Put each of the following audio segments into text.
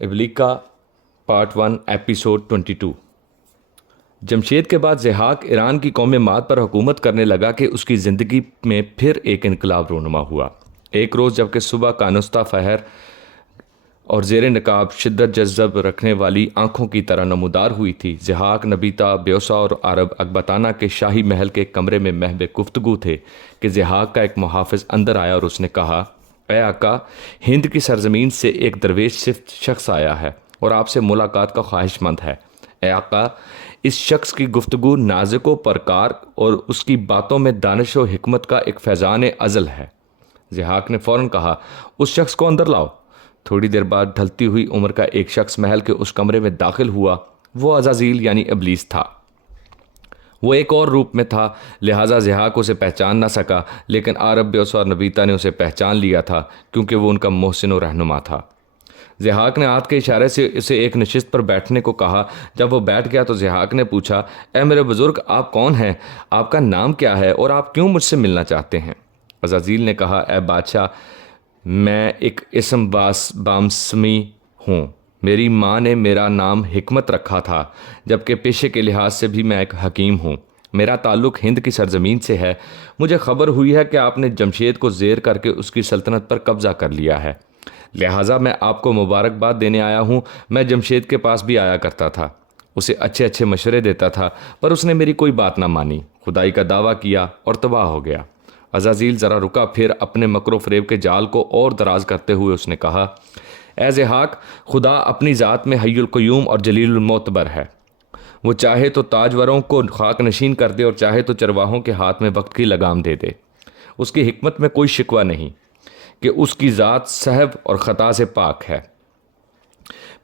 ابلیکا part 1 episode 22۔ Jamshed کے بعد ضحاک ایران کی قوم ماد پر حکومت کرنے لگا کہ اس کی زندگی میں پھر ایک انقلاب رونما ہوا۔ ایک روز جبکہ صبح کانستہ فہر اور زیر نقاب شدت جذب رکھنے والی آنکھوں کی طرح نمودار ہوئی تھی، ضحاک نبیتا بیوسا اور عرب اکبتانہ کے شاہی محل کے کمرے میں محو گفتگو تھے کہ ضحاک کا ایک محافظ اندر آیا اور اس نے کہا، اے آقا، ہند کی سرزمین سے ایک درویش شخص آیا ہے اور آپ سے ملاقات کا خواہش مند ہے۔ اے آقا، اس شخص کی گفتگو نازک و پرکار اور اس کی باتوں میں دانش و حکمت کا ایک فیضان ازل ہے۔ ضحاک نے فوراً کہا، اس شخص کو اندر لاؤ۔ تھوڑی دیر بعد ڈھلتی ہوئی عمر کا ایک شخص محل کے اس کمرے میں داخل ہوا۔ وہ عزازیل یعنی ابلیس تھا۔ وہ ایک اور روپ میں تھا، لہٰذا ضحاک اسے پہچان نہ سکا، لیکن عرب بیوسا اور نبیتا نے اسے پہچان لیا تھا کیونکہ وہ ان کا محسن و رہنما تھا۔ ضحاک نے ہاتھ کے اشارے سے اسے ایک نشست پر بیٹھنے کو کہا۔ جب وہ بیٹھ گیا تو ضحاک نے پوچھا، اے میرے بزرگ، آپ کون ہیں؟ آپ کا نام کیا ہے اور آپ کیوں مجھ سے ملنا چاہتے ہیں؟ عزازیل نے کہا، اے بادشاہ، میں ایک اسم بامسمی ہوں۔ میری ماں نے میرا نام حکمت رکھا تھا، جبکہ پیشے کے لحاظ سے بھی میں ایک حکیم ہوں۔ میرا تعلق ہند کی سرزمین سے ہے۔ مجھے خبر ہوئی ہے کہ آپ نے جمشید کو زیر کر کے اس کی سلطنت پر قبضہ کر لیا ہے، لہٰذا میں آپ کو مبارکباد دینے آیا ہوں۔ میں جمشید کے پاس بھی آیا کرتا تھا، اسے اچھے اچھے مشورے دیتا تھا، پر اس نے میری کوئی بات نہ مانی، خدائی کا دعویٰ کیا اور تباہ ہو گیا۔ عزازیل ذرا رکا، پھر اپنے مکر و فریب کے جال کو اور دراز کرتے ہوئے اس نے کہا، اے ضحاک، خدا اپنی ذات میں حی القیوم اور جلیل المعتبر ہے۔ وہ چاہے تو تاجوروں کو خاک نشین کر دے اور چاہے تو چرواہوں کے ہاتھ میں وقت کی لگام دے دے۔ اس کی حکمت میں کوئی شکوہ نہیں کہ اس کی ذات سہو اور خطا سے پاک ہے۔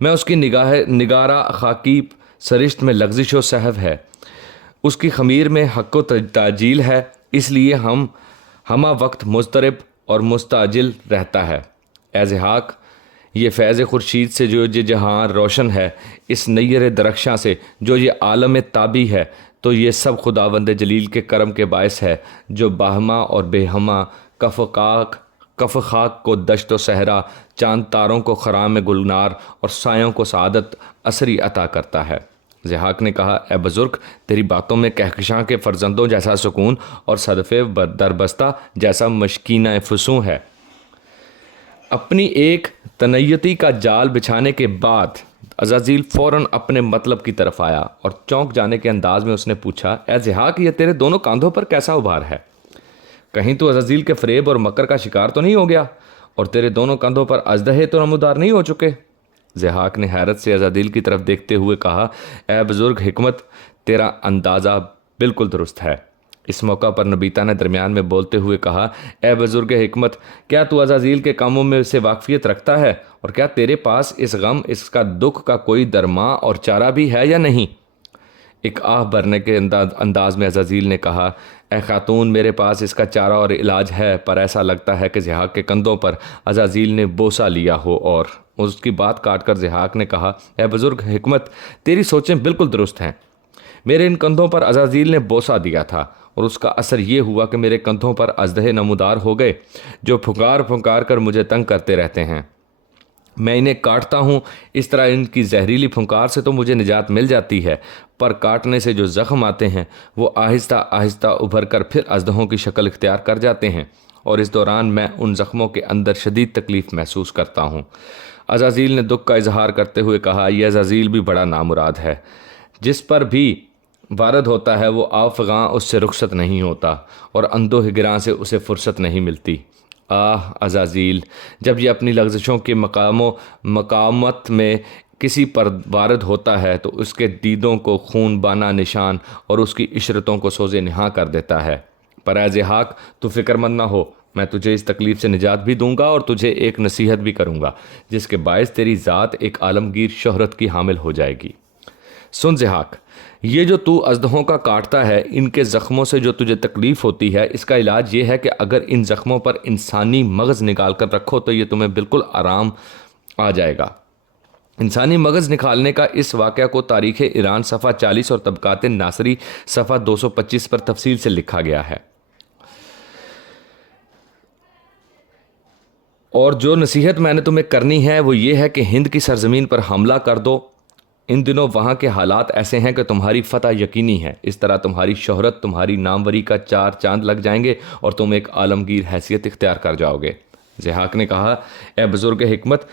میں اس کی نگارہ خاکی سرشت میں لغزش و سہو ہے، اس کی خمیر میں حق و تعجیل ہے، اس لیے ہمہ وقت مضطرب اور مستعجل رہتا ہے۔ اے ضحاک، یہ فیض خورشید سے جو یہ جہاں روشن ہے، اس نیر درخشاں سے جو یہ عالم تابی ہے، تو یہ سب خداوند جلیل کے کرم کے باعث ہے، جو باہما اور بے ہما کف خاک کو دشت و صحرا، چاند تاروں کو خرام گلنار اور سایوں کو سعادت عصری عطا کرتا ہے۔ ضحاک نے کہا، اے بزرگ، تیری باتوں میں کہکشاں کے فرزندوں جیسا سکون اور صدفے دربستہ جیسا مشکینہ فسوں ہے۔ اپنی ایک تنیتی کا جال بچھانے کے بعد عزازیل فوراً اپنے مطلب کی طرف آیا اور چونک جانے کے انداز میں اس نے پوچھا، اے ضحاک، یہ تیرے دونوں کاندھوں پر کیسا ابھار ہے؟ کہیں تو عزازیل کے فریب اور مکر کا شکار تو نہیں ہو گیا اور تیرے دونوں کندھوں پر اژدہے تو نمودار نہیں ہو چکے؟ ضحاک نے حیرت سے عزازیل کی طرف دیکھتے ہوئے کہا، اے بزرگ حکمت، تیرا اندازہ بالکل درست ہے۔ اس موقع پر نبیتا نے درمیان میں بولتے ہوئے کہا، اے بزرگ حکمت، کیا تو عزازیل کے کاموں میں سے واقفیت رکھتا ہے اور کیا تیرے پاس اس غم، اس کا دکھ کا کوئی درماں اور چارہ بھی ہے یا نہیں؟ ایک آہ بھرنے کے انداز میں عزازیل نے کہا، اے خاتون، میرے پاس اس کا چارہ اور علاج ہے، پر ایسا لگتا ہے کہ ضحاک کے کندھوں پر عزازیل نے بوسہ لیا ہو۔ اور اس کی بات کاٹ کر ضحاک نے کہا، اے بزرگ حکمت، تیری سوچیں بالکل درست ہیں۔ میرے ان کندھوں پر عزازیل نے بوسہ دیا تھا اور اس کا اثر یہ ہوا کہ میرے کندھوں پر اژدہے نمودار ہو گئے جو پھنکار کر مجھے تنگ کرتے رہتے ہیں۔ میں انہیں کاٹتا ہوں، اس طرح ان کی زہریلی پھنکار سے تو مجھے نجات مل جاتی ہے، پر کاٹنے سے جو زخم آتے ہیں وہ آہستہ آہستہ ابھر کر پھر اژدہوں کی شکل اختیار کر جاتے ہیں، اور اس دوران میں ان زخموں کے اندر شدید تکلیف محسوس کرتا ہوں۔ عزازیل نے دکھ کا اظہار کرتے ہوئے کہا، یہ عزازیل بھی بڑا نامراد ہے، جس پر بھی وارد ہوتا ہے وہ آفغاں اس سے رخصت نہیں ہوتا اور اندوہ گراں سے اسے فرصت نہیں ملتی۔ آہ عزازیل، جب یہ اپنی لغزشوں کے مقامت میں کسی پر وارد ہوتا ہے تو اس کے دیدوں کو خون بانا نشان اور اس کی عشرتوں کو سوزے نہاں کر دیتا ہے۔ پر اے ضحاک، تو فکر مند نہ ہو، میں تجھے اس تکلیف سے نجات بھی دوں گا اور تجھے ایک نصیحت بھی کروں گا جس کے باعث تیری ذات ایک عالمگیر شہرت کی حامل ہو جائے گی۔ سن ضحاک، یہ جو تو اژدہوں کا کاٹتا ہے، ان کے زخموں سے جو تجھے تکلیف ہوتی ہے، اس کا علاج یہ ہے کہ اگر ان زخموں پر انسانی مغز نکال کر رکھو تو یہ تمہیں بالکل آرام آ جائے گا۔ انسانی مغز نکالنے کا اس واقعہ کو تاریخ ایران صفحہ 40 اور طبقات ناصری صفحہ 225 پر تفصیل سے لکھا گیا ہے۔ اور جو نصیحت میں نے تمہیں کرنی ہے وہ یہ ہے کہ ہند کی سرزمین پر حملہ کر دو۔ ان دنوں وہاں کے حالات ایسے ہیں کہ تمہاری فتح یقینی ہے۔ اس طرح تمہاری شہرت، تمہاری ناموری کا چار چاند لگ جائیں گے اور تم ایک عالمگیر حیثیت اختیار کر جاؤ گے۔ ضحاک نے کہا، اے بزرگ حکمت،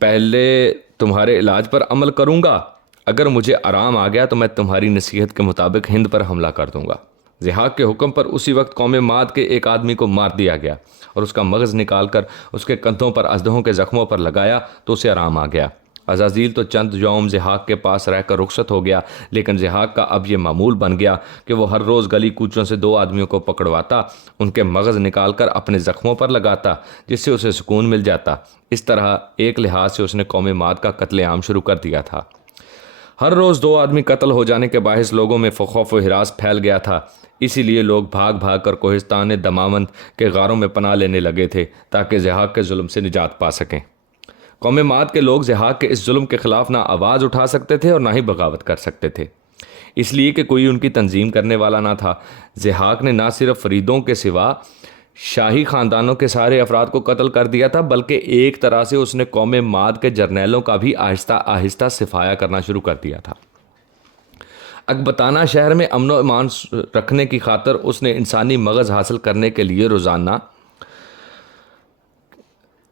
پہلے تمہارے علاج پر عمل کروں گا۔ اگر مجھے آرام آ گیا تو میں تمہاری نصیحت کے مطابق ہند پر حملہ کر دوں گا۔ ضحاک کے حکم پر اسی وقت قوم ماد کے ایک آدمی کو مار دیا گیا اور اس کا مغز نکال کر اس کے کندھوں پر اژدہوں کے زخموں پر لگایا تو اسے آرام آ گیا۔ عزازیل تو چند یوم ضحاک کے پاس رہ کر رخصت ہو گیا، لیکن ضحاک کا اب یہ معمول بن گیا کہ وہ ہر روز گلی کوچوں سے 2 آدمیوں کو پکڑواتا، ان کے مغز نکال کر اپنے زخموں پر لگاتا، جس سے اسے سکون مل جاتا۔ اس طرح ایک لحاظ سے اس نے قوم ماد کا قتل عام شروع کر دیا تھا۔ ہر روز 2 آدمی قتل ہو جانے کے باعث لوگوں میں خوف و ہراس پھیل گیا تھا، اسی لیے لوگ بھاگ بھاگ کر کوہستان دماوند کے غاروں میں پناہ لینے لگے تھے تاکہ ضحاک کے ظلم سے نجات پا سکیں۔ قوم ماد کے لوگ ضحاک کے اس ظلم کے خلاف نہ آواز اٹھا سکتے تھے اور نہ ہی بغاوت کر سکتے تھے، اس لیے کہ کوئی ان کی تنظیم کرنے والا نہ تھا۔ ضحاک نے نہ صرف فریدوں کے سوا شاہی خاندانوں کے سارے افراد کو قتل کر دیا تھا، بلکہ ایک طرح سے اس نے قوم ماد کے جرنیلوں کا بھی آہستہ آہستہ صفایا کرنا شروع کر دیا تھا۔ اکبتانہ شہر میں امن و امان رکھنے کی خاطر اس نے انسانی مغز حاصل کرنے کے لیے روزانہ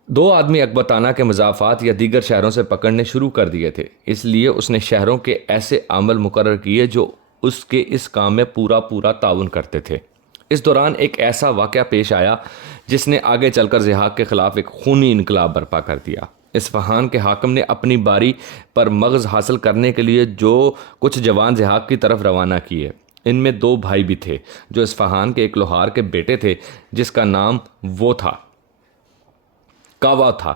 2 آدمی اکبتانہ کے مضافات یا دیگر شہروں سے پکڑنے شروع کر دیے تھے۔ اس لیے اس نے شہروں کے ایسے عامل مقرر کیے جو اس کے اس کام میں پورا تعاون کرتے تھے۔ اس دوران ایک ایسا واقعہ پیش آیا جس نے آگے چل کر ضحاک کے خلاف ایک خونی انقلاب برپا کر دیا۔ اصفہان کے حاکم نے اپنی باری پر مغز حاصل کرنے کے لیے جو کچھ جوان ضحاک کی طرف روانہ کیے، ان میں 2 بھائی بھی تھے جو اصفہان کے ایک لوہار کے بیٹے تھے جس کا نام وہ تھا کاوا تھا۔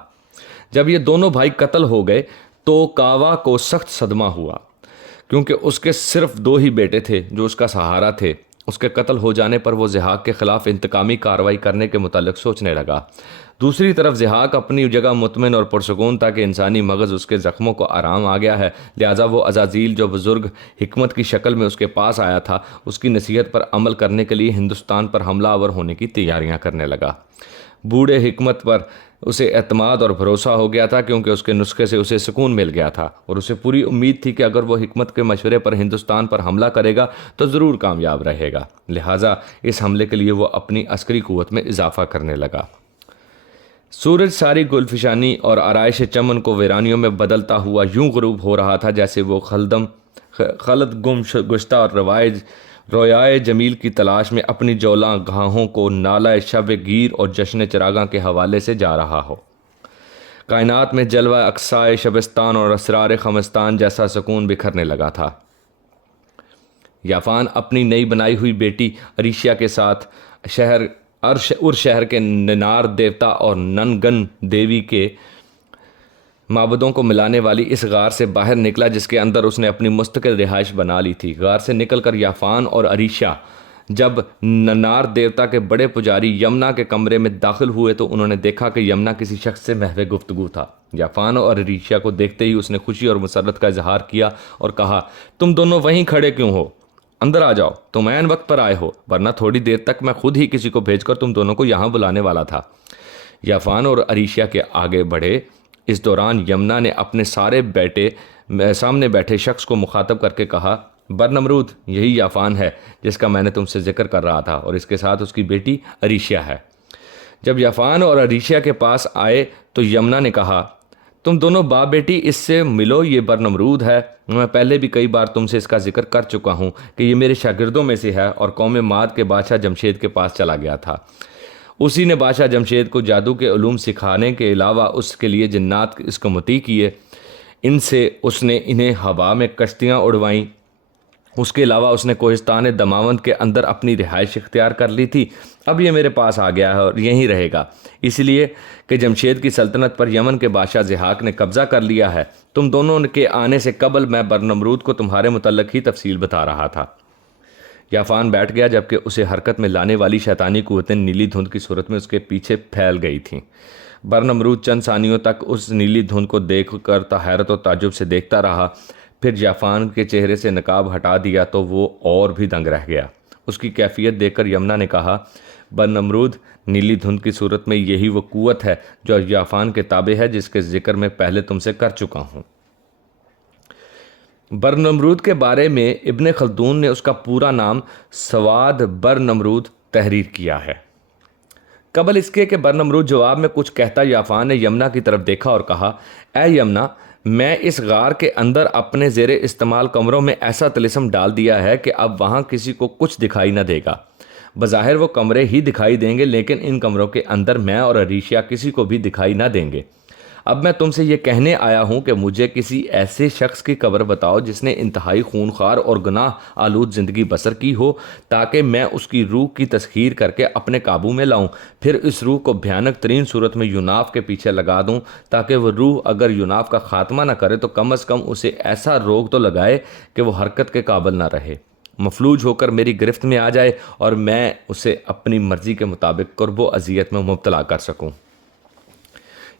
جب یہ دونوں بھائی قتل ہو گئے تو کاوا کو سخت صدمہ ہوا، کیونکہ اس کے صرف 2 ہی بیٹے تھے جو اس کا سہارا تھے۔ اس کے قتل ہو جانے پر وہ ضحاک کے خلاف انتقامی کارروائی کرنے کے متعلق سوچنے لگا۔ دوسری طرف ضحاک اپنی جگہ مطمئن اور پرسکون تھا کہ انسانی مغز اس کے زخموں کو آرام آ گیا ہے، لہٰذا وہ عزازیل جو بزرگ حکمت کی شکل میں اس کے پاس آیا تھا، اس کی نصیحت پر عمل کرنے کے لیے ہندوستان پر حملہ آور ہونے کی تیاریاں کرنے لگا۔ بوڑھے حکمت پر اسے اعتماد اور بھروسہ ہو گیا تھا، کیونکہ اس کے نسخے سے اسے سکون مل گیا تھا اور اسے پوری امید تھی کہ اگر وہ حکمت کے مشورے پر ہندوستان پر حملہ کرے گا تو ضرور کامیاب رہے گا، لہٰذا اس حملے کے لیے وہ اپنی عسکری قوت میں اضافہ کرنے لگا۔ سورج ساری گلفشانی اور آرائش چمن کو ویرانیوں میں بدلتا ہوا یوں غروب ہو رہا تھا جیسے وہ خلد گم گشتہ اور رویائے جمیل کی تلاش میں اپنی جولاں گاہوں کو نالہ شب گیر اور جشن چراغاں کے حوالے سے جا رہا ہو۔ کائنات میں جلوہ اقصائے شبستان اور اسرار خمستان جیسا سکون بکھرنے لگا تھا۔ یافان اپنی نئی بنائی ہوئی بیٹی اریشیا کے ساتھ شہر کے ننار دیوتا اور ننگن دیوی کے معبدوں کو ملانے والی اس غار سے باہر نکلا جس کے اندر اس نے اپنی مستقل رہائش بنا لی تھی۔ غار سے نکل کر یافان اور اریشا جب ننار دیوتا کے بڑے پجاری یمنا کے کمرے میں داخل ہوئے تو انہوں نے دیکھا کہ یمنا کسی شخص سے محو گفتگو تھا۔ یافان اور اریشا کو دیکھتے ہی اس نے خوشی اور مسرت کا اظہار کیا اور کہا، تم دونوں وہیں کھڑے کیوں ہو؟ اندر آ جاؤ، تم عین وقت پر آئے ہو، ورنہ تھوڑی دیر تک میں خود ہی کسی کو بھیج کر تم دونوں کو یہاں بلانے والا تھا۔ یافان اور اریشا کے آگے بڑھے۔ اس دوران یمنا نے اپنے سامنے بیٹھے شخص کو مخاطب کر کے کہا، برنمرود، یہی یافان ہے جس کا میں نے تم سے ذکر کر رہا تھا، اور اس کے ساتھ اس کی بیٹی اریشا ہے۔ جب یافان اور اریشا کے پاس آئے تو یمنا نے کہا، تم دونوں باپ بیٹی اس سے ملو، یہ برنمرود ہے۔ میں پہلے بھی کئی بار تم سے اس کا ذکر کر چکا ہوں کہ یہ میرے شاگردوں میں سے ہے اور قوم ماد کے بادشاہ جمشید کے پاس چلا گیا تھا۔ اسی نے بادشاہ جمشید کو جادو کے علوم سکھانے کے علاوہ اس کے لیے جنات اس کو مطیع کیے، ان سے اس نے انہیں ہوا میں کشتیاں اڑوائیں۔ اس کے علاوہ اس نے کوہستان دماوند کے اندر اپنی رہائش اختیار کر لی تھی۔ اب یہ میرے پاس آ گیا ہے اور یہیں رہے گا، اس لیے کہ جمشید کی سلطنت پر یمن کے بادشاہ ضحاک نے قبضہ کر لیا ہے۔ تم دونوں کے آنے سے قبل میں برنمرود کو تمہارے متعلق ہی تفصیل بتا رہا تھا۔ یافان بیٹھ گیا جبکہ اسے حرکت میں لانے والی شیطانی قوتیں نیلی دھند کی صورت میں اس کے پیچھے پھیل گئی تھیں۔ برنمرود چند ثانیوں تک اس نیلی دھند کو دیکھ کر حیرت و تعجب سے دیکھتا رہا، پھر یافان کے چہرے سے نقاب ہٹا دیا تو وہ اور بھی دنگ رہ گیا۔ اس کی کیفیت دیکھ کر یمنا نے کہا، برنمرود، نیلی دھند کی صورت میں یہی وہ قوت ہے جو یافان کے تابع ہے، جس کے ذکر میں پہلے تم سے کر چکا ہوں۔ برنمرود کے بارے میں ابن خلدون نے اس کا پورا نام سواد برنمرود تحریر کیا ہے۔ قبل اس کے کہ برنمرود جواب میں کچھ کہتا، یافان نے یمنا کی طرف دیکھا اور کہا، اے یمنا، میں اس غار کے اندر اپنے زیر استعمال کمروں میں ایسا طلسم ڈال دیا ہے کہ اب وہاں کسی کو کچھ دکھائی نہ دے گا۔ بظاہر وہ کمرے ہی دکھائی دیں گے، لیکن ان کمروں کے اندر میں اور عریشہ کسی کو بھی دکھائی نہ دیں گے۔ اب میں تم سے یہ کہنے آیا ہوں کہ مجھے کسی ایسے شخص کی قبر بتاؤ جس نے انتہائی خونخوار اور گناہ آلود زندگی بسر کی ہو، تاکہ میں اس کی روح کی تسخیر کر کے اپنے قابو میں لاؤں، پھر اس روح کو بھیانک ترین صورت میں یوناف کے پیچھے لگا دوں، تاکہ وہ روح اگر یوناف کا خاتمہ نہ کرے تو کم از کم اسے ایسا روگ تو لگائے کہ وہ حرکت کے قابل نہ رہے، مفلوج ہو کر میری گرفت میں آ جائے اور میں اسے اپنی مرضی کے مطابق قرب و اذیت میں مبتلا کر سکوں۔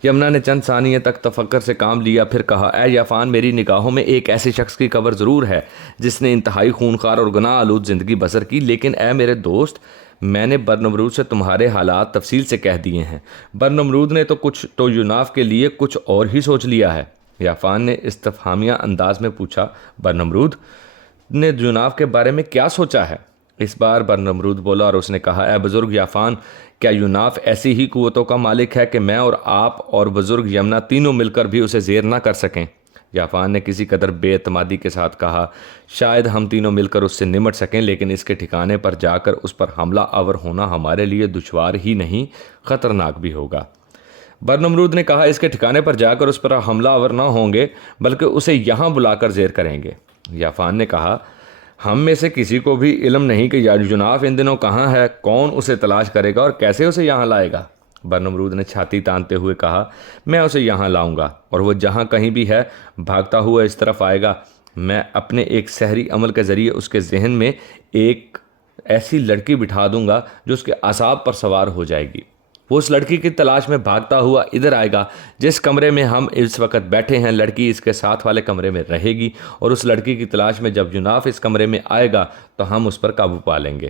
یمنا نے چند ثانیے تک تفکر سے کام لیا، پھر کہا، اے یافان، میری نگاہوں میں ایک ایسے شخص کی قبر ضرور ہے جس نے انتہائی خونخوار اور گناہ آلود زندگی بسر کی، لیکن اے میرے دوست، میں نے برنمرود سے تمہارے حالات تفصیل سے کہہ دیے ہیں۔ برنمرود نے تو یوناف کے لیے کچھ اور ہی سوچ لیا ہے۔ یافان نے استفہامیہ انداز میں پوچھا، برنمرود نے یوناف کے بارے میں کیا سوچا ہے؟ اس بار برنمرود بولا اور اس نے کہا، اے بزرگ یافان، کیا یوناف ایسی ہی قوتوں کا مالک ہے کہ میں اور آپ اور بزرگ یمنا تینوں مل کر بھی اسے زیر نہ کر سکیں؟ یافان نے کسی قدر بے اعتمادی کے ساتھ کہا، شاید ہم تینوں مل کر اس سے نمٹ سکیں، لیکن اس کے ٹھکانے پر جا کر اس پر حملہ آور ہونا ہمارے لیے دشوار ہی نہیں، خطرناک بھی ہوگا۔ برنمرود نے کہا، اس کے ٹھکانے پر جا کر اس پر حملہ آور نہ ہوں گے، بلکہ اسے یہاں بلا کر زیر کریں گے۔ یافان نے کہا، ہم میں سے کسی کو بھی علم نہیں کہ یوناف ان دنوں کہاں ہے، کون اسے تلاش کرے گا اور کیسے اسے یہاں لائے گا؟ برنمرود نے چھاتی تانتے ہوئے کہا، میں اسے یہاں لاؤں گا، اور وہ جہاں کہیں بھی ہے بھاگتا ہوا اس طرف آئے گا۔ میں اپنے ایک سحری عمل کے ذریعے اس کے ذہن میں ایک ایسی لڑکی بٹھا دوں گا جو اس کے اعصاب پر سوار ہو جائے گی۔ وہ اس لڑکی کی تلاش میں بھاگتا ہوا ادھر آئے گا جس کمرے میں ہم اس وقت بیٹھے ہیں، لڑکی اس کے ساتھ والے کمرے میں رہے گی، اور اس لڑکی کی تلاش میں جب یوناف اس کمرے میں آئے گا تو ہم اس پر قابو پا لیں گے۔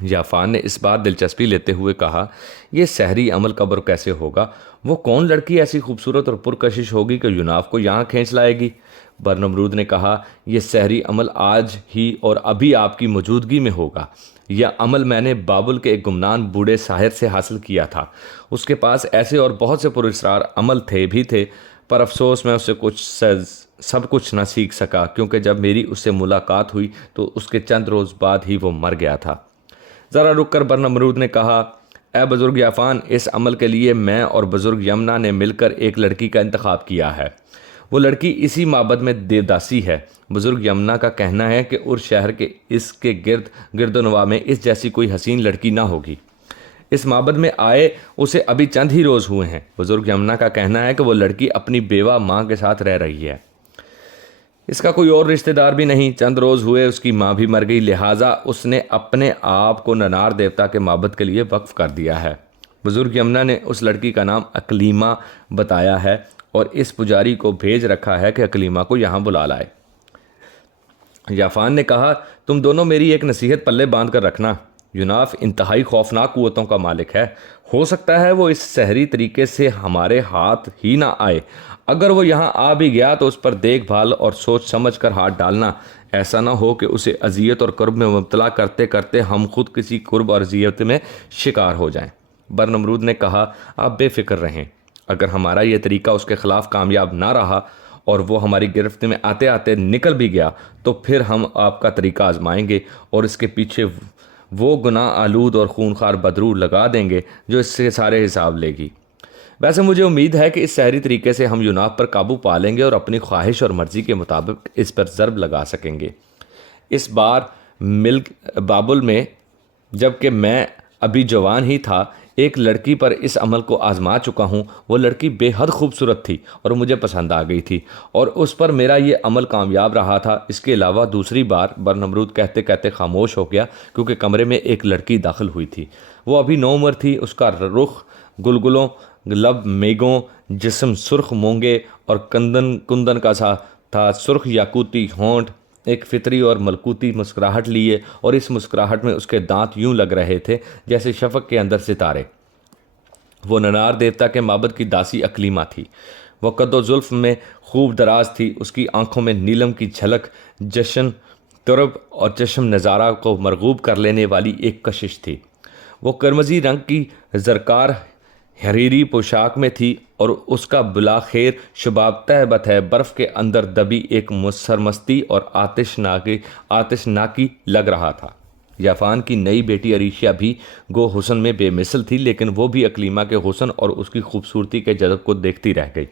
یافان نے اس بات دلچسپی لیتے ہوئے کہا، یہ سحری عمل قبر کیسے ہوگا؟ وہ کون لڑکی ایسی خوبصورت اور پرکشش ہوگی کہ یوناف کو یہاں کھینچ لائے گی؟ برنمرود نے کہا، یہ سحری عمل آج ہی اور ابھی آپ کی موجودگی میں ہوگا۔ یہ عمل میں نے بابل کے ایک گمنام بوڑھے ساحر سے حاصل کیا تھا۔ اس کے پاس ایسے اور بہت سے پراسرار عمل تھے، پر افسوس میں اس سے سب کچھ نہ سیکھ سکا، کیونکہ جب میری اس سے ملاقات ہوئی تو اس کے چند روز بعد ہی وہ مر گیا تھا۔ ذرا رک کر برنمرود نے کہا، اے بزرگ یافان، اس عمل کے لیے میں اور بزرگ یمنا نے مل کر ایک لڑکی کا انتخاب کیا ہے۔ وہ لڑکی اسی معبد میں دیوداسی ہے۔ بزرگ یمنا کا کہنا ہے کہ ار شہر کے اس کے گرد و نواح میں اس جیسی کوئی حسین لڑکی نہ ہوگی۔ اس معبد میں آئے اسے ابھی چند ہی روز ہوئے ہیں۔ بزرگ یمنا کا کہنا ہے کہ وہ لڑکی اپنی بیوہ ماں کے ساتھ رہ رہی ہے، اس کا کوئی اور رشتہ دار بھی نہیں۔ چند روز ہوئے اس کی ماں بھی مر گئی، لہٰذا اس نے اپنے آپ کو ننار دیوتا کے معبد کے لیے وقف کر دیا ہے۔ بزرگ یمنا نے اس لڑکی کا نام اکلیما بتایا ہے اور اس پجاری کو بھیج رکھا ہے کہ اکلیما کو یہاں بلا لائے۔ یافان نے کہا، تم دونوں میری ایک نصیحت پلے باندھ کر رکھنا۔ یوناف انتہائی خوفناک قوتوں کا مالک ہے، ہو سکتا ہے وہ اس سحری طریقے سے ہمارے ہاتھ ہی نہ آئے۔ اگر وہ یہاں آ بھی گیا تو اس پر دیکھ بھال اور سوچ سمجھ کر ہاتھ ڈالنا، ایسا نہ ہو کہ اسے اذیت اور کرب میں مبتلا کرتے کرتے ہم خود کسی کرب اور اذیت میں شکار ہو جائیں۔ برنمرود نے کہا، آپ بے فکر رہیں، اگر ہمارا یہ طریقہ اس کے خلاف کامیاب نہ رہا اور وہ ہماری گرفت میں آتے آتے نکل بھی گیا تو پھر ہم آپ کا طریقہ آزمائیں گے اور اس کے پیچھے وہ گناہ آلود اور خونخوار بدرو لگا دیں گے جو اس سے سارے حساب لے گی۔ ویسے مجھے امید ہے کہ اس سحری طریقے سے ہم یوناف پر قابو پا لیں گے اور اپنی خواہش اور مرضی کے مطابق اس پر ضرب لگا سکیں گے۔ اس بار بابل میں جب کہ میں ابھی جوان ہی تھا، ایک لڑکی پر اس عمل کو آزما چکا ہوں۔ وہ لڑکی بے حد خوبصورت تھی اور مجھے پسند آ گئی تھی اور اس پر میرا یہ عمل کامیاب رہا تھا۔ اس کے علاوہ دوسری بار برنمرود کہتے کہتے خاموش ہو گیا کیونکہ کمرے میں ایک لڑکی داخل ہوئی تھی۔ وہ ابھی نوعمر تھی، اس کا رخ گلگلوں، لب میگوں، جسم سرخ مونگے اور کندن کا سا تھا، سرخ یاقوتی ہونٹ، ایک فطری اور ملکوتی مسکراہٹ لیے اور اس مسکراہٹ میں اس کے دانت یوں لگ رہے تھے جیسے شفق کے اندر ستارے۔ وہ ننار دیوتا کے معبد کی داسی اکلیمہ تھی۔ وہ قد و زلف میں خوب دراز تھی، اس کی آنکھوں میں نیلم کی جھلک جشن طرب اور چشم نظارہ کو مرغوب کر لینے والی ایک کشش تھی۔ وہ کرمزی رنگ کی زرکار حریری پوشاک میں تھی اور اس کا بلاخیر شباب تہ بتہ برف کے اندر دبی ایک سرمستی اور آتش ناکی لگ رہا تھا۔ یافان کی نئی بیٹی عریشہ بھی گو حسن میں بے مثل تھی، لیکن وہ بھی اکلیمہ کے حسن اور اس کی خوبصورتی کے جذب کو دیکھتی رہ گئی۔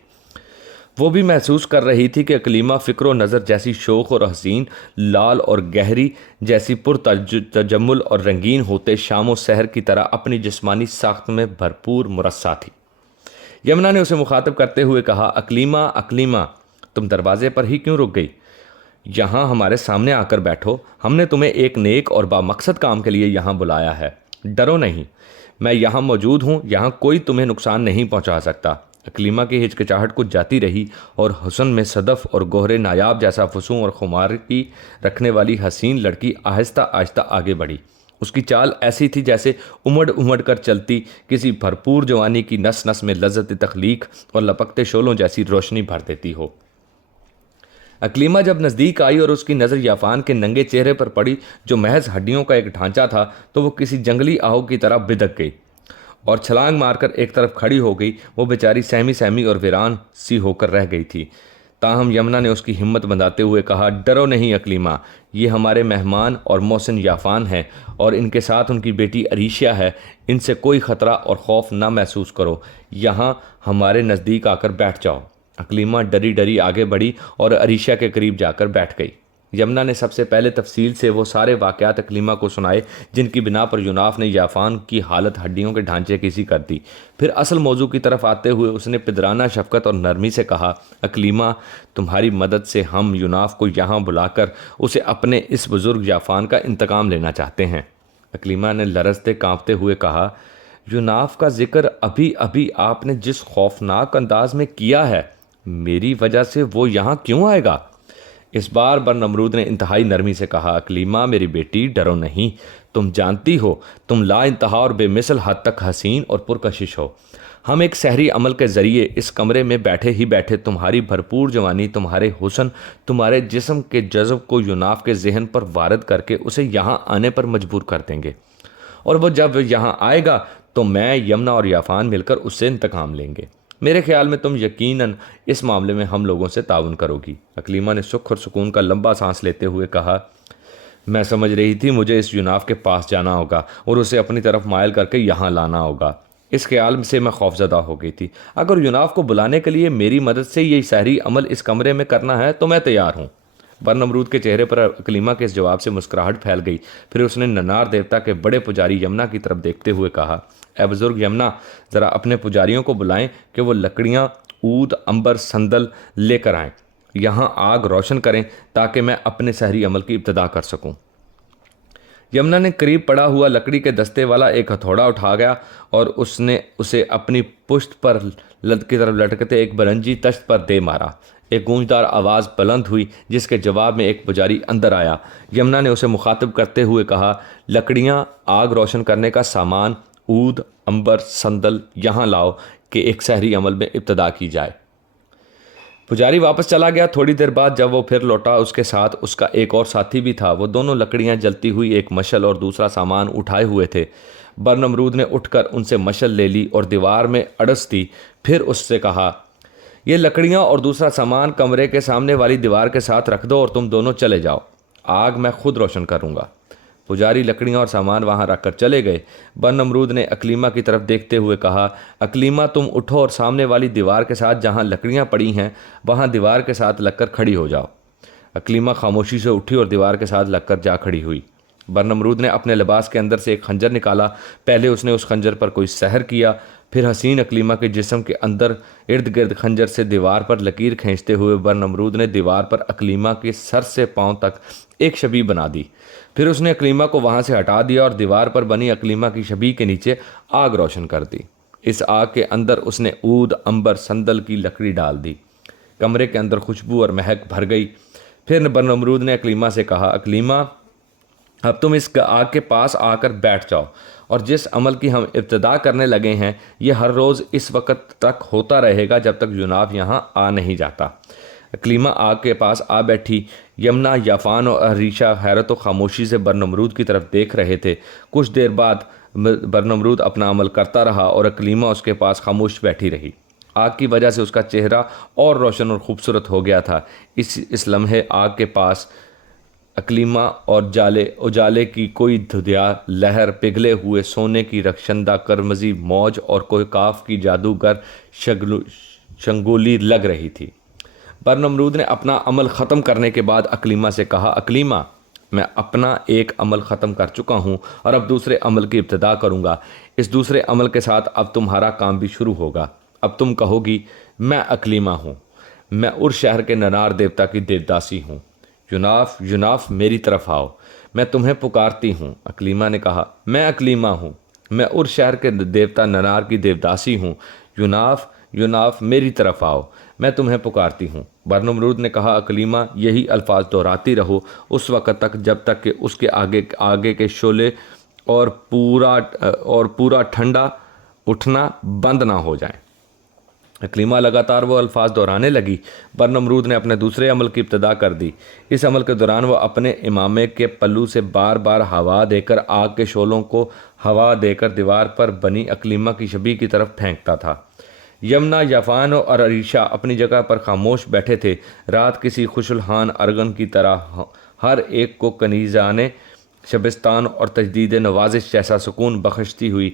وہ بھی محسوس کر رہی تھی کہ اکلیمہ فکر و نظر جیسی شوخ اور حسین، لال اور گہری جیسی پرتجمل اور رنگین ہوتے شام و سحر کی طرح اپنی جسمانی ساخت میں بھرپور مرصع تھی۔ یمنا نے اسے مخاطب کرتے ہوئے کہا، اکلیمہ اکلیمہ، تم دروازے پر ہی کیوں رک گئی؟ یہاں ہمارے سامنے آ کر بیٹھو، ہم نے تمہیں ایک نیک اور بامقصد کام کے لیے یہاں بلایا ہے، ڈرو نہیں، میں یہاں موجود ہوں، یہاں کوئی تمہیں نقصان نہیں پہنچا سکتا۔ اکلیمہ کی ہچکچاہٹ کچھ جاتی رہی اور حسن میں صدف اور گوہر نایاب جیسا فسوں اور خمار کی رکھنے والی حسین لڑکی آہستہ آہستہ آگے بڑھی۔ اس کی چال ایسی تھی جیسے امڑ کر چلتی کسی بھرپور جوانی کی نس نس میں لذت تخلیق اور لپکتے شعلوں جیسی روشنی بھر دیتی ہو۔ اکلیمہ جب نزدیک آئی اور اس کی نظر یافان کے ننگے چہرے پر پڑی جو محض ہڈیوں کا ایک ڈھانچہ تھا، تو وہ کسی جنگلی آہو کی طرح بدک گئی اور چھلانگ مار کر ایک طرف کھڑی ہو گئی۔ وہ بیچاری سہمی اور ویران سی ہو کر رہ گئی تھی۔ تاہم یمنا نے اس کی ہمت بندھاتے ہوئے کہا، ڈرو نہیں اکلیمہ، یہ ہمارے مہمان اور محسن یافان ہیں اور ان کے ساتھ ان کی بیٹی عریشہ ہے، ان سے کوئی خطرہ اور خوف نہ محسوس کرو، یہاں ہمارے نزدیک آ کر بیٹھ جاؤ۔ اکلیمہ ڈری ڈری آگے بڑھی اور عریشہ کے قریب جا کر بیٹھ گئی۔ یمنا نے سب سے پہلے تفصیل سے وہ سارے واقعات اکلیمہ کو سنائے جن کی بنا پر یوناف نے یافان کی حالت ہڈیوں کے ڈھانچے کی سی کر دی۔ پھر اصل موضوع کی طرف آتے ہوئے اس نے پدرانہ شفقت اور نرمی سے کہا، اکلیمہ، تمہاری مدد سے ہم یوناف کو یہاں بلا کر اسے اپنے اس بزرگ یافان کا انتقام لینا چاہتے ہیں۔ اکلیمہ نے لرزتے کانپتے ہوئے کہا، یوناف کا ذکر ابھی آپ نے جس خوفناک انداز میں کیا ہے، میری وجہ سے وہ یہاں کیوں آئے گا؟ اس بار برنمرود نے انتہائی نرمی سے کہا، اکلیمہ میری بیٹی، ڈرو نہیں، تم جانتی ہو تم لا انتہا اور بے مثل حد تک حسین اور پرکشش ہو۔ ہم ایک سحری عمل کے ذریعے اس کمرے میں بیٹھے ہی بیٹھے تمہاری بھرپور جوانی، تمہارے حسن، تمہارے جسم کے جذب کو یوناف کے ذہن پر وارد کر کے اسے یہاں آنے پر مجبور کر دیں گے، اور وہ جب یہاں آئے گا تو میں، یمنا اور یافان مل کر اس سے انتقام لیں گے۔ میرے خیال میں تم یقیناً اس معاملے میں ہم لوگوں سے تعاون کرو گی۔ اکلیمہ نے سکھ اور سکون کا لمبا سانس لیتے ہوئے کہا، میں سمجھ رہی تھی مجھے اس یوناف کے پاس جانا ہوگا اور اسے اپنی طرف مائل کر کے یہاں لانا ہوگا۔ اس خیال سے میں خوفزدہ ہو گئی تھی۔ اگر یوناف کو بلانے کے لیے میری مدد سے یہ سحری عمل اس کمرے میں کرنا ہے تو میں تیار ہوں۔ برنمرود کے چہرے پر اکلیمہ کے اس جواب سے مسکراہٹ پھیل گئی۔ پھر اس نے ننار دیوتا کے بڑے پجاری یمنا کی طرف دیکھتے ہوئے کہا، اے بزرگ یمنا، ذرا اپنے پجاریوں کو بلائیں کہ وہ لکڑیاں، عود، عنبر، سندل لے کر آئیں، یہاں آگ روشن کریں تاکہ میں اپنے سحری عمل کی ابتدا کر سکوں۔ یمنا نے قریب پڑا ہوا لکڑی کے دستے والا ایک ہتھوڑا اٹھا گیا اور اس نے اسے اپنی پشت پر کی طرف لٹکتے ایک برنجی تشت پر دے مارا۔ ایک گونجدار آواز بلند ہوئی جس کے جواب میں ایک پجاری اندر آیا۔ یمنا نے اسے مخاطب کرتے ہوئے کہا، لکڑیاں، آگ روشن کرنے کا سامان، عود، عنبر، سندل یہاں لاؤ کہ ایک سحری عمل میں ابتدا کی جائے۔ پجاری واپس چلا گیا۔ تھوڑی دیر بعد جب وہ پھر لوٹا، اس کے ساتھ اس کا ایک اور ساتھی بھی تھا۔ وہ دونوں لکڑیاں جلتی ہوئی، ایک مشل اور دوسرا سامان اٹھائے ہوئے تھے۔ برنمرود نے اٹھ کر ان سے مشل لے لی اور دیوار میں اڑس دی۔ پھر اس سے کہا، یہ لکڑیاں اور دوسرا سامان کمرے کے سامنے والی دیوار کے ساتھ رکھ دو اور تم دونوں چلے جاؤ، آگ میں خود روشن کروں گا۔ پجاری لکڑیاں اور سامان وہاں رکھ کر چلے گئے۔ برنمرود نے اکلیمہ کی طرف دیکھتے ہوئے کہا، اکلیمہ تم اٹھو اور سامنے والی دیوار کے ساتھ جہاں لکڑیاں پڑی ہیں وہاں دیوار کے ساتھ لگ کر کھڑی ہو جاؤ۔ اکلیمہ خاموشی سے اٹھی اور دیوار کے ساتھ لگ کر جا کھڑی ہوئی۔ برنمرود نے اپنے لباس کے اندر سے ایک خنجر نکالا۔ پہلے اس نے اس خنجر پر کوئی سحر کیا، پھر حسین اکلیمہ کے جسم کے اندر ارد گرد خنجر سے دیوار پر لکیر کھینچتے ہوئے برنمرود نے دیوار پر اکلیمہ کے سر سے پاؤں تک ایک شبیہ بنا دی۔ پھر اس نے اکلیمہ کو وہاں سے ہٹا دیا اور دیوار پر بنی اکلیمہ کی شبیہ کے نیچے آگ روشن کر دی۔ اس آگ کے اندر اس نے عود، عنبر، سندل کی لکڑی ڈال دی۔ کمرے کے اندر خوشبو اور مہک بھر گئی۔ پھر برنمرود نے اکلیمہ سے کہا، اکلیمہ اب تم اس آگ کے پاس آ کر بیٹھ جاؤ، اور جس عمل کی ہم ابتدا کرنے لگے ہیں یہ ہر روز اس وقت تک ہوتا رہے گا جب تک جناب یہاں آ نہیں جاتا۔ اکلیمہ آگ کے پاس آ بیٹھی۔ یمنا، یافان اور اریشا حیرت و خاموشی سے برنمرود کی طرف دیکھ رہے تھے۔ کچھ دیر بعد برنمرود اپنا عمل کرتا رہا اور اکلیمہ اس کے پاس خاموش بیٹھی رہی۔ آگ کی وجہ سے اس کا چہرہ اور روشن اور خوبصورت ہو گیا تھا۔ اس لمحے آگ کے پاس اکلیمہ اور اجالے کی کوئی دھدیا لہر، پگھلے ہوئے سونے کی رخشندہ قرمزی موج اور کوئی کاف کی جادوگر شنگولی لگ رہی تھی۔ برنمرود نے اپنا عمل ختم کرنے کے بعد اکلیمہ سے کہا، اکلیمہ میں اپنا ایک عمل ختم کر چکا ہوں اور اب دوسرے عمل کی ابتدا کروں گا۔ اس دوسرے عمل کے ساتھ اب تمہارا کام بھی شروع ہوگا۔ اب تم کہو گی، میں اکلیمہ ہوں، میں ار شہر کے ننار دیوتا کی دیوداسی ہوں۔ یوناف میری طرف آؤ، میں تمہیں پکارتی ہوں۔ اکلیمہ نے کہا، میں اکلیمہ ہوں، میں ار شہر کے دیوتا ننار کی دیوداسی ہوں۔ یوناف میری طرف آؤ، میں تمہیں پکارتی ہوں۔ برنمرود نے کہا، اکلیمہ یہی الفاظ دہراتی رہو اس وقت تک جب تک کہ اس کے آگے کے شعلے اور پورا ٹھنڈا اٹھنا بند نہ ہو جائیں۔ اکلیمہ لگاتار وہ الفاظ دہرانے لگی۔ برنمرود نے اپنے دوسرے عمل کی ابتدا کر دی۔ اس عمل کے دوران وہ اپنے امامے کے پلو سے بار بار ہوا دے کر آگ کے شعلوں کو ہوا دے کر دیوار پر بنی اکلیمہ کی شبیہ کی طرف پھینکتا تھا۔ یمنا، یافان اور اریشا اپنی جگہ پر خاموش بیٹھے تھے۔ رات کسی خوشالحان ارگن کی طرح ہر ایک کو کنیزانِ شبستان اور تجدید نوازش جیسا سکون بخشتی ہوئی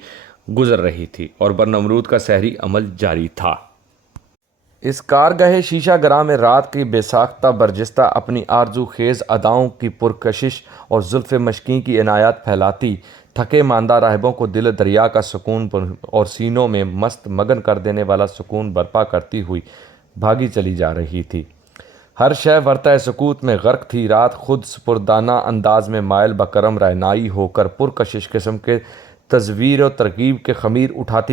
گزر رہی تھی، اور برنمرود کا سحری عمل جاری تھا۔ اس کارگاہ شیشہ گراں میں رات کی بے ساختہ برجستہ اپنی آرزو خیز اداؤں کی پرکشش اور زلف مشکیں کی عنایات پھیلاتی، تھکے ماندہ راہبوں کو دل دریا کا سکون اور سینوں میں مست مگن کر دینے والا سکون برپا کرتی ہوئی بھاگی چلی جا رہی تھی۔ ہر شے ورطۂ سکوت میں غرق تھی۔ رات خود سپردانہ انداز میں مائل بکرم رعنائی ہو کر پرکشش قسم کے تزویر و ترغیب کے خمیر اٹھاتی